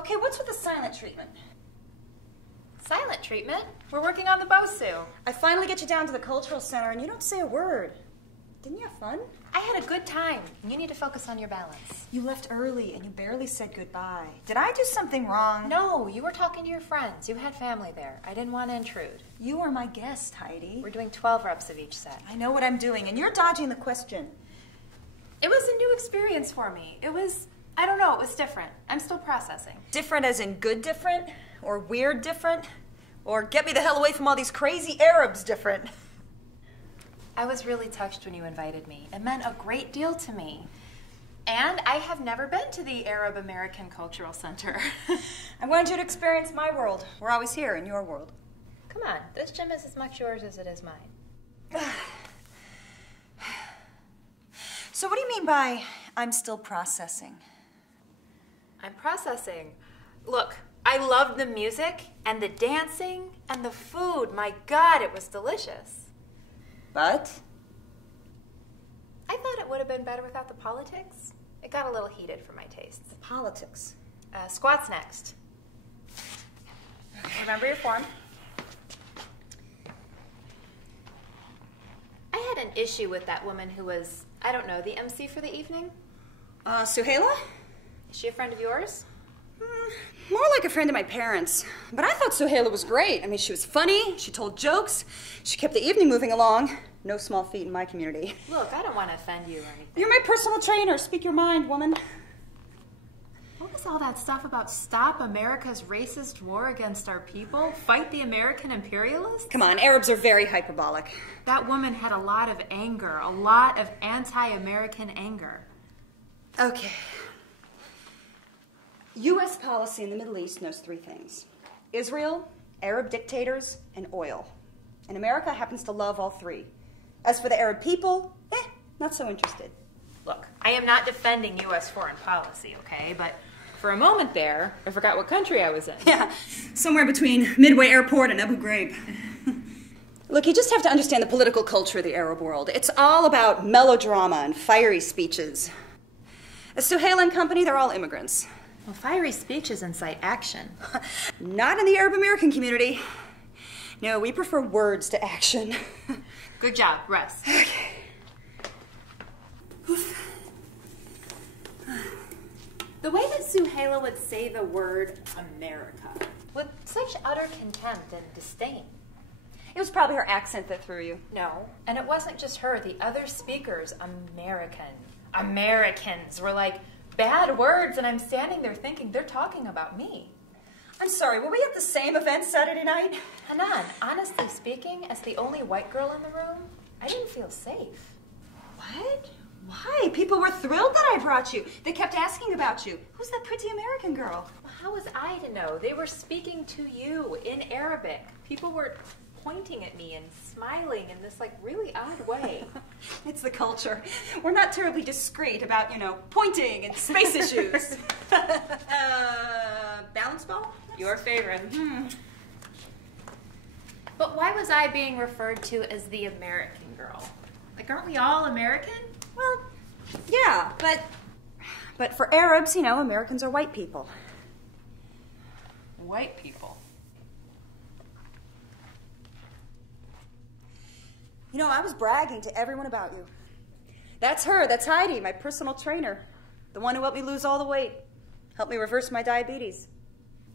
Okay, what's with the silent treatment? Silent treatment? We're working on the BOSU. I finally get you down to the cultural center and you don't say a word. Didn't you have fun? I had a good time. You need to focus on your balance. You left early and you barely said goodbye. Did I do something wrong? No, you were talking to your friends. You had family there. I didn't want to intrude. You are my guest, Heidi. We're doing 12 reps of each set. I know what I'm doing and you're dodging the question. It was a new experience for me. It was, I don't know, it was different. I'm still processing. Different as in good different? Or weird different? Or get me the hell away from all these crazy Arabs different? I was really touched when you invited me. It meant a great deal to me. And I have never been to the Arab American Cultural Center. I wanted you to experience my world. We're always here in your world. Come on, this gym is as much yours as it is mine. So what do you mean by I'm still processing? I'm processing. Look, I loved the music and the dancing and the food. My God, it was delicious. But? I thought it would have been better without the politics. It got a little heated for my tastes. The politics? Squats next. Remember your form? I had an issue with that woman who was, I don't know, the MC for the evening. Suhaila? Is she a friend of yours? More like a friend of my parents. But I thought Suhaila was great. I mean, she was funny, she told jokes, she kept the evening moving along. No small feat in my community. Look, I don't want to offend you or anything. You're my personal trainer. Speak your mind, woman. What was all that stuff about stop America's racist war against our people? Fight the American imperialists? Come on, Arabs are very hyperbolic. That woman had a lot of anger, a lot of anti-American anger. Okay. U.S. policy in the Middle East knows three things: Israel, Arab dictators, and oil. And America happens to love all three. As for the Arab people, not so interested. Look, I am not defending U.S. foreign policy, okay? But for a moment there, I forgot what country I was in. Yeah, somewhere between Midway Airport and Abu Ghraib. Look, you just have to understand the political culture of the Arab world. It's all about melodrama and fiery speeches. As Suhaila and company, they're all immigrants. Well, fiery speeches incite action. Not in the Arab American community. No, we prefer words to action. Good job. Rest. Okay. The way that Suhaila would say the word America with such utter contempt and disdain. It was probably her accent that threw you. No, and it wasn't just her. The other speakers, Americans were like bad words, and I'm standing there thinking they're talking about me. I'm sorry, were we at the same event Saturday night? Hanan, honestly speaking, as the only white girl in the room, I didn't feel safe. What? Why? People were thrilled that I brought you. They kept asking about you. Who's that pretty American girl? Well, how was I to know? They were speaking to you in Arabic. People were pointing at me and smiling in this like really odd way. It's the culture. We're not terribly discreet about, pointing and space issues. Balance ball? Your favorite. But why was I being referred to as the American girl? Like, aren't we all American? Well, yeah, but for Arabs, Americans are white people. White people? I was bragging to everyone about you. That's her, that's Heidi, my personal trainer. The one who helped me lose all the weight. Helped me reverse my diabetes.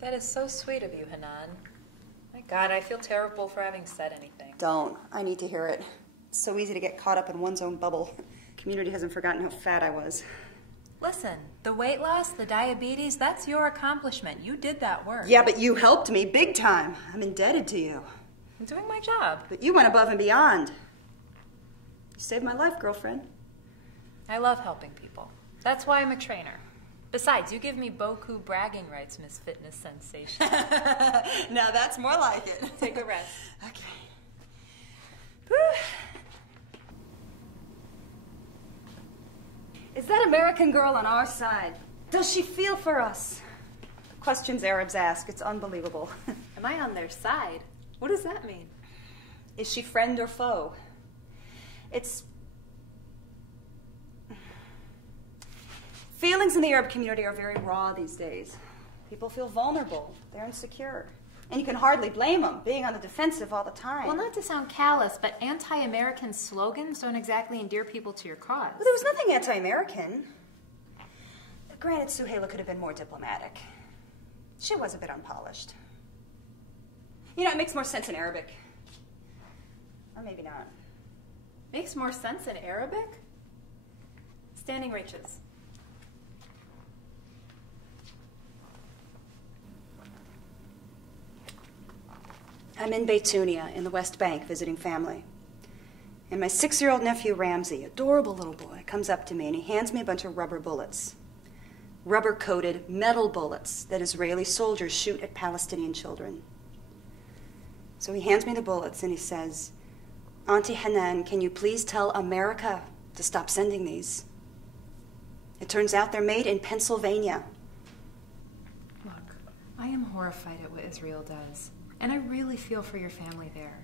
That is so sweet of you, Hanan. My God, I feel terrible for having said anything. Don't. I need to hear it. It's so easy to get caught up in one's own bubble. The community hasn't forgotten how fat I was. Listen, the weight loss, the diabetes, that's your accomplishment. You did that work. Yeah, but you helped me big time. I'm indebted to you. I'm doing my job. But you went above and beyond. You saved my life, girlfriend. I love helping people. That's why I'm a trainer. Besides, you give me beaucoup bragging rights, Miss Fitness Sensation. Now that's more like it. Take a rest. Okay. Whew. Is that American girl on our side? Does she feel for us? The questions Arabs ask, it's unbelievable. Am I on their side? What does that mean? Is she friend or foe? Feelings in the Arab community are very raw these days. People feel vulnerable. They're insecure. And you can hardly blame them, being on the defensive all the time. Well, not to sound callous, but anti-American slogans don't exactly endear people to your cause. Well, there was nothing anti-American. Granted, Suhaila could have been more diplomatic. She was a bit unpolished. You know, it makes more sense in Arabic. Or maybe not. Makes more sense in Arabic? Standing reaches. I'm in Baytunia in the West Bank visiting family. And my 6-year-old nephew Ramsey, adorable little boy, comes up to me and he hands me a bunch of rubber bullets. Rubber-coated metal bullets that Israeli soldiers shoot at Palestinian children. So he hands me the bullets and he says, "Auntie Hanan, can you please tell America to stop sending these?" It turns out they're made in Pennsylvania. Look, I am horrified at what Israel does. And I really feel for your family there.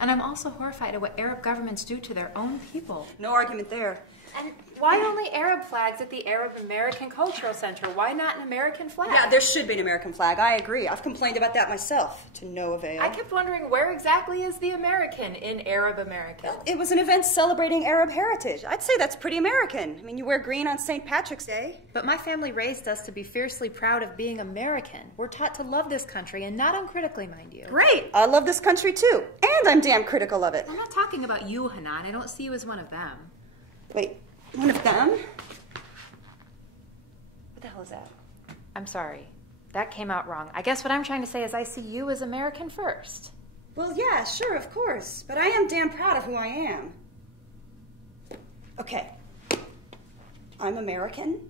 And I'm also horrified at what Arab governments do to their own people. No argument there. And why only Arab flags at the Arab American Cultural Center? Why not an American flag? Yeah, there should be an American flag. I agree. I've complained about that myself, to no avail. I kept wondering, where exactly is the American in Arab American? Well, it was an event celebrating Arab heritage. I'd say that's pretty American. I mean, you wear green on St. Patrick's Day. But my family raised us to be fiercely proud of being American. We're taught to love this country, and not uncritically, mind you. Great. I love this country, too. And I'm damn critical of it. I'm not talking about you, Hanan. I don't see you as one of them. Wait, one of them? What the hell is that? I'm sorry. That came out wrong. I guess what I'm trying to say is I see you as American first. Well, yeah, sure, of course. But I am damn proud of who I am. Okay. I'm American.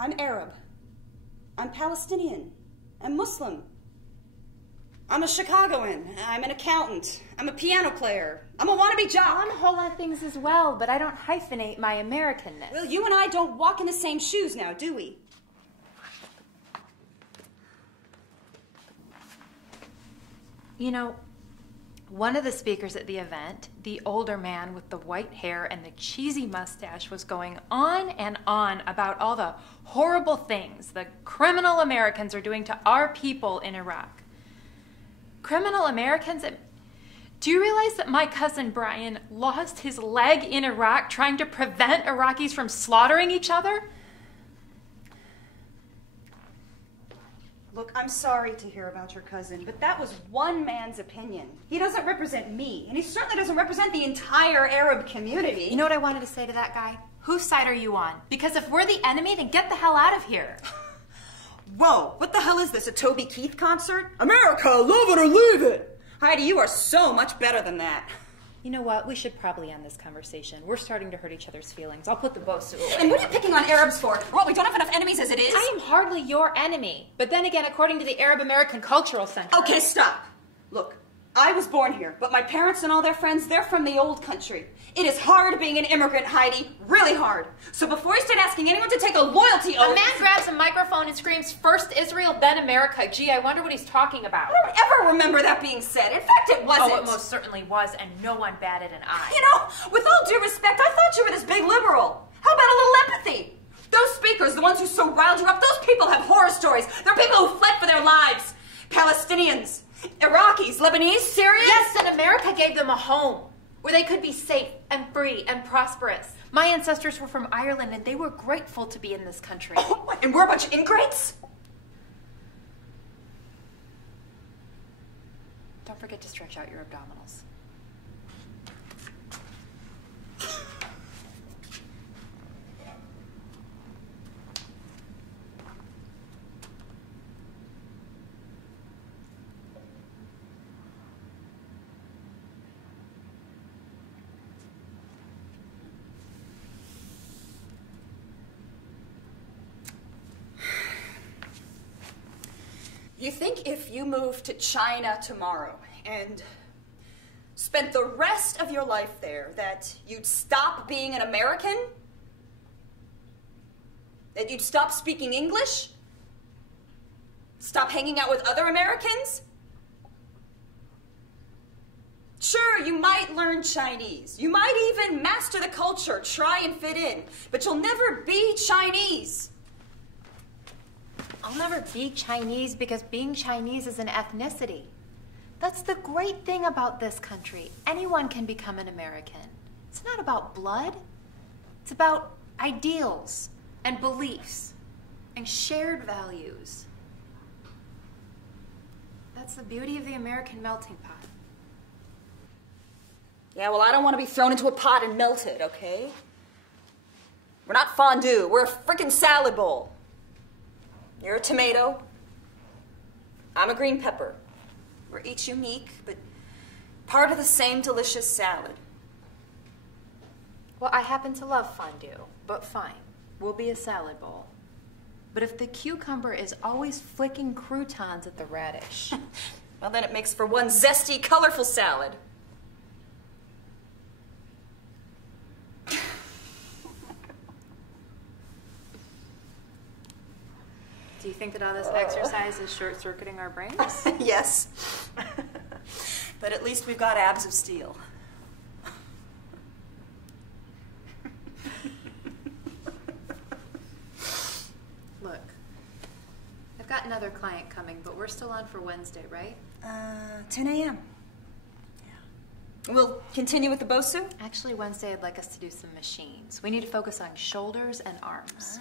I'm Arab. I'm Palestinian. I'm Muslim. I'm a Chicagoan. I'm an accountant. I'm a piano player. I'm a wannabe jock. I'm a whole lot of things as well, but I don't hyphenate my Americanness. Well, you and I don't walk in the same shoes now, do we? You know, one of the speakers at the event, the older man with the white hair and the cheesy mustache, was going on and on about all the horrible things the criminal Americans are doing to our people in Iraq. Criminal Americans? Do you realize that my cousin Brian lost his leg in Iraq trying to prevent Iraqis from slaughtering each other? Look, I'm sorry to hear about your cousin, but that was one man's opinion. He doesn't represent me, and he certainly doesn't represent the entire Arab community. You know what I wanted to say to that guy? Whose side are you on? Because if we're the enemy, then get the hell out of here. Whoa, what the hell is this, a Toby Keith concert? America, love it or leave it! Heidi, you are so much better than that. You know what? We should probably end this conversation. We're starting to hurt each other's feelings. I'll put the boast away. And what are you picking on Arabs for? What, we don't have enough enemies as it is? I am hardly your enemy. But then again, according to the Arab American Cultural Center... Okay, stop. Look, I was born here, but my parents and all their friends, they're from the old country. It is hard being an immigrant, Heidi. Really hard. So before you start asking anyone to take a loyalty oath... A man grabs a microphone and screams, "First Israel, then America." Gee, I wonder what he's talking about. I don't ever remember that being said. In fact, it wasn't. Oh, it most certainly was, and no one batted an eye. You know, with all due respect, I thought you were this big liberal. How about a little empathy? Those speakers, the ones who so riled you up, those people have horror stories. They're people who fled for their lives. Palestinians, Iraqis, Lebanese, Syrians. Yes, and America gave them a home where they could be safe and free and prosperous. My ancestors were from Ireland, and they were grateful to be in this country. Oh, what, and we're a bunch of ingrates? Don't forget to stretch out your abdominals. You think if you moved to China tomorrow and spent the rest of your life there that you'd stop being an American? That you'd stop speaking English? Stop hanging out with other Americans? Sure, you might learn Chinese. You might even master the culture, try and fit in. But you'll never be Chinese. I'll never be Chinese because being Chinese is an ethnicity. That's the great thing about this country. Anyone can become an American. It's not about blood. It's about ideals and beliefs and shared values. That's the beauty of the American melting pot. Yeah, well, I don't want to be thrown into a pot and melted, okay? We're not fondue. We're a freaking salad bowl. You're a tomato. I'm a green pepper. We're each unique, but part of the same delicious salad. Well, I happen to love fondue, but fine. We'll be a salad bowl. But if the cucumber is always flicking croutons at the radish... well, then it makes for one zesty, colorful salad. Do you think that all this exercise is short-circuiting our brains? Yes. But at least we've got abs of steel. Look, I've got another client coming, but we're still on for Wednesday, right? 10 a.m. Yeah. We'll continue with the Bosu? Actually, Wednesday I'd like us to do some machines. We need to focus on shoulders and arms.